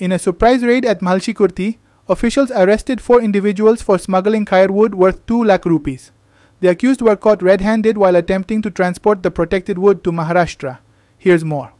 In a surprise raid at Malshikurti, officials arrested 4 individuals for smuggling firewood worth 2 lakh rupees. The accused were caught red-handed while attempting to transport the protected wood to Maharashtra. Here's more.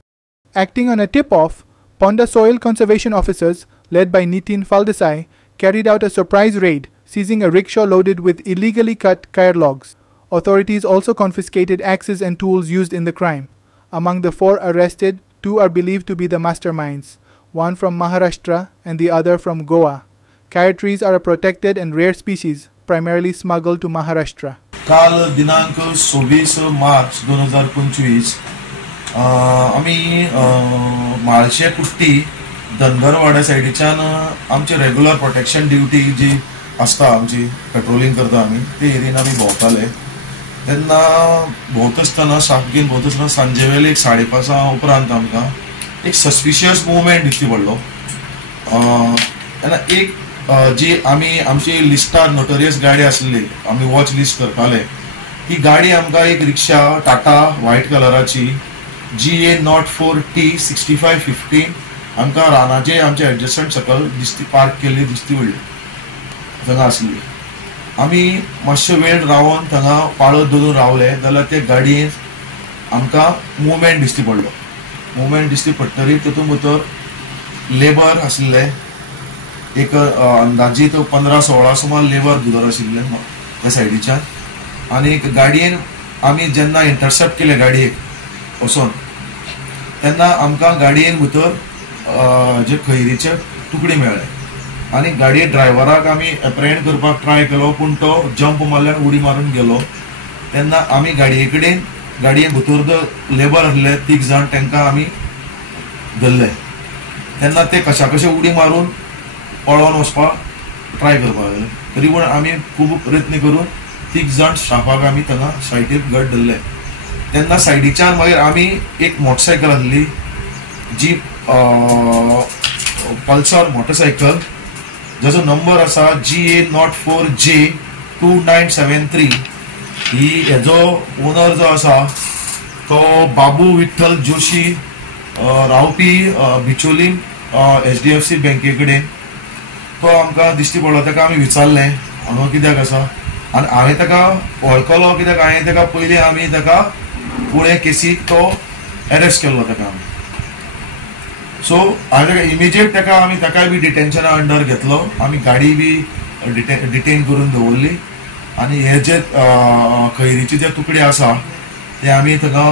Acting on a tip-off, Ponda soil conservation officers, led by Nitin Faldesai, carried out a surprise raid, seizing a rickshaw loaded with illegally cut kayar logs. Authorities also confiscated axes and tools used in the crime. Among the 4 arrested, 2 are believed to be the masterminds, one from Maharashtra and the other from Goa. Kayar trees are a protected and rare species, primarily smuggled to Maharashtra. काल दिनांक 26 मार्च 2025 आम्ही माळशेकुट्टी धनगरवाड्या सायडीच्यान आमचे regular protection duty जी आसता आमची patrolling करता आम्ही ते एरियेन आम्ही भोंवताले तेन्ना भोंवता आसतना सामकेन भोंवता आसतना सांजे वेळे 5:30 उपरांत आमकां एक सस्पिशियस मुवमेंट दिसती पडलो तेन्ना एक जी आम्ही आमची लिस्टार नोटोरियस गाडी आसली आम्ही वॉच लिस्ट करताले ती गाडी आमकां एक रिक्षा टाटा व्हाईट कलराची GA04T 6515 आमकां रानाचे आमचे एडजस्टंट सकल दिसती पार्क केल्ली दिसती पडली थंगा आसली आमी मातशे वेळ रावन थंगा पाळत धरून रावले जाल्यार ते गाडयेन आमकां मुवमेंट दिसती पडलो मुवमेंट दिसती पडटरी तेतून भितर लेबर आसले एक अंदाजीत 15-16 सुमार लेबर भितर आशिल्ले त्या सायडीच्यान आनी गाडयेन आमी जेन्ना इंटरसेप्ट केले गाडयेक वचोन तेन्ना आमकां गाडयेन भितर जे खैरीचे तुकडे मेळ्ळे आनी गाडये ड्रायव्हराक आमी एप्रेहेंड करपाक ट्राय केलो पूण तो जंप मारल्यार उडी मारून गेलो तेन्ना आमी गाडये कडेन गाडये भितर लेबर आसले 3 जाण तांकां आमी धरले तेन्ना ते कशा कशे उडी मारून पळोवन वचपाक ट्राय करपाक लागले तरी पूण आमी खूब प्रयत्न करून 3 जाण स्टाफाक आमी थंगा सायडीर घट धरले तेन्ना सायडीच्यान मागीर आमी एक मोटरसायकल आसली जी पल्सर मोटरसायकल जाचो नंबर आसा GA04J 2973 ही हेजो ओनर जो आसा तो बाबू विठ्ठल जोशी रावपी बिचोली HDFC बँके कडेन तो आमकां दिश्टी पडलो ताका आमी विचारलें हांगा कित्याक आसा आनी हांवें ताका वळखलो कित्याक हांवें ताका पयलीं आमी ताका पुणे केसीक तो अरेस्ट केल्लो ताका आमी सो हांवें ताका इमिजिएट ताका आमी ताकाय बी डिटेन्शना अंडर घेतलो आमी गाडी बी डिटेन करून दवरली आनी हे जे खैरीचे जे तुकडे आसा ते आमी थंगा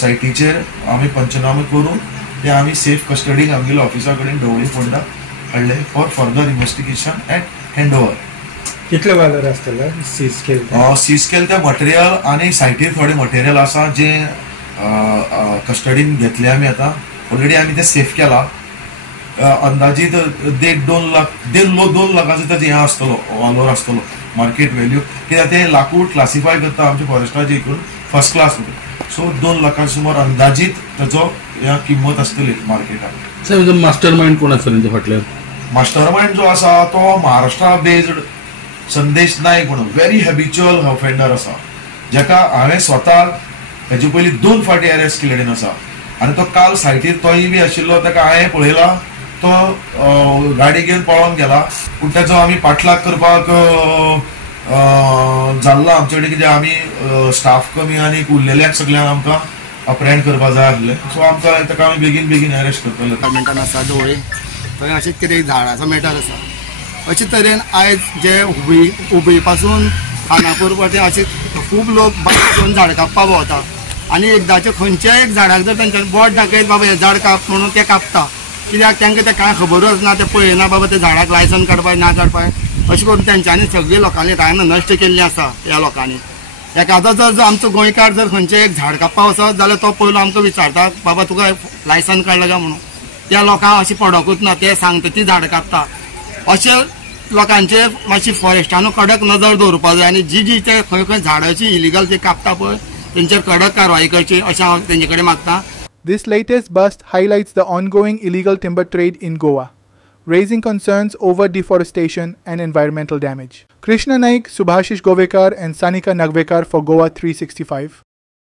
सायटीचेर आमी पंचनामे करून ते आमी सेफ कस्टडीक आमगेल्या ऑफिसा कडेन ढवळी फोंडा हाडले for further investigation end handover. कितले वालोर आसतले सीज केले ते मटेरियल आनी सायटीर थोडे मटेरियल आसा जे कस्टडीन घेतले आमी आतां ऑलरेडी आमी ते सेफ केला अंदाजीत 1.5-2 लाखाचो तेजे हें आसतलो वालोर आसतलो मार्केट व्हॅल्यू कित्याक ते लाकूड क्लासिफाय करता आमच्या फॉरेस्टाचे इकडून फर्स्ट क्लास सो 2 लाखां सुमार अंदाजीत तेजो किंमत आसतली मार्केटान. मास्टर माइंड कोण आसता तेंच्या फाटल्यान? मास्टर माइंड जो आसा तो महाराष्ट्रा बेस्ड संदेश नायक म्हणून व्हेरी हॅबिच्युअल ऑफेंडर आसा जेका हांवें स्वता हेजे पयलीं 2 फावटी अरेस्ट केल्लें आसा आनी तो काल सायटीर तोय बी आशिल्लो ताका हांवें पळयला तो गाडी घेवन पळोवन गेला पूण तेजो आमी पाठलाग करपाक जाल्लो आमचे कडेन कित्याक आमी स्टाफ कमी आनी उरलेल्यांक सगळ्यांक आमकां अप्रेहेंड करपाक जाय आसलें सो आमकां ताका आमी बेगीन अरेस्ट करतले. डिपार्टमेंटान आसा डोळे थंय अशें कितें झाडाचो मॅटर आसा अशे तरेन आयज जे हुबळी पासून खानापूर वटेन अशे खूब लोक बायक घेवन झाड कापपाक भोंवता आनी एकदांचे खंयच्याय एक झाडाक जर तांच्यानी बोट दाखयत बाबा हें झाड काप म्हणून ते कापता कित्याक तांकां तें कांय खबरूच ना ते पळयना बाबा ते झाडाक लायसन काडपाय ना काडपाय अशें करून तेंच्यांनी सगळी लोकांनी रानां नश्ट केल्लीं आसा ह्या लोकांनी. एखादो जर आमचो गोंयकार जर खंयचे एक झाड कापपाक वचत जाल्यार तो पयलो आमकां विचारता बाबा तुका लायसन काडला काय म्हणून त्या लोकांक अशी पडोकूच ना ते सांगता ती झाड कापता अशे लोकांचेर मातशी फॉरेस्टानू कडक नजर दवरपाक जाय आनी जी ते खंय खंय झाडाची इलिगल जे कापता पळय तेंचेर कडक कारवाई करची अशें हांव तेंचे कडेन मागतां. This latest bust highlights the ongoing illegal timber trade in Goa, raising concerns over deforestation and environmental damage. Krishna Naik, Subhashish Govekar and Sanika Nagvekar for Goa 365.